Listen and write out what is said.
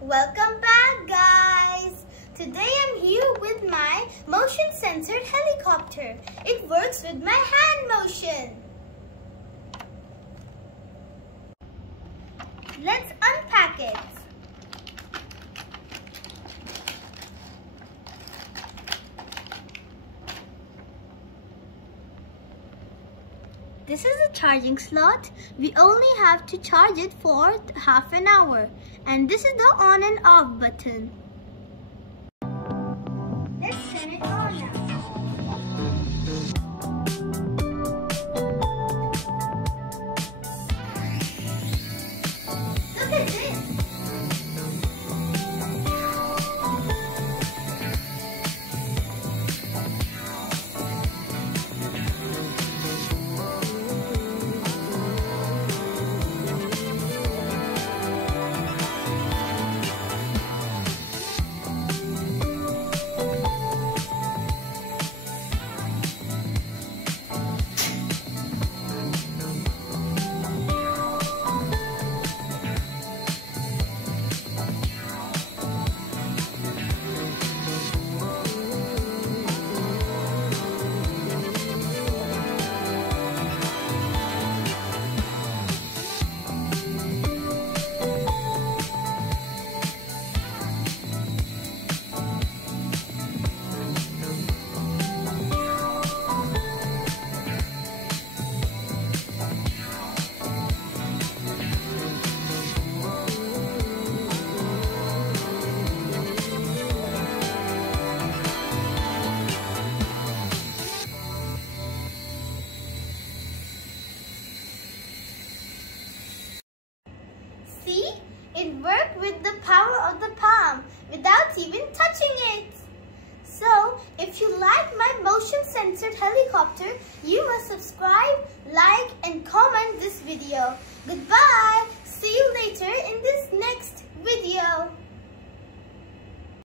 Welcome back, guys! Today I'm here with my motion-sensored helicopter. It works with my hand motion. Let's unpack it. This is a charging slot. We only have to charge it for half an hour. And this is the on and off button. Let's turn it on now. Look at this. See? It worked with the power of the palm without even touching it. So, if you like my motion-sensored helicopter, you must subscribe, like, and comment this video. Goodbye!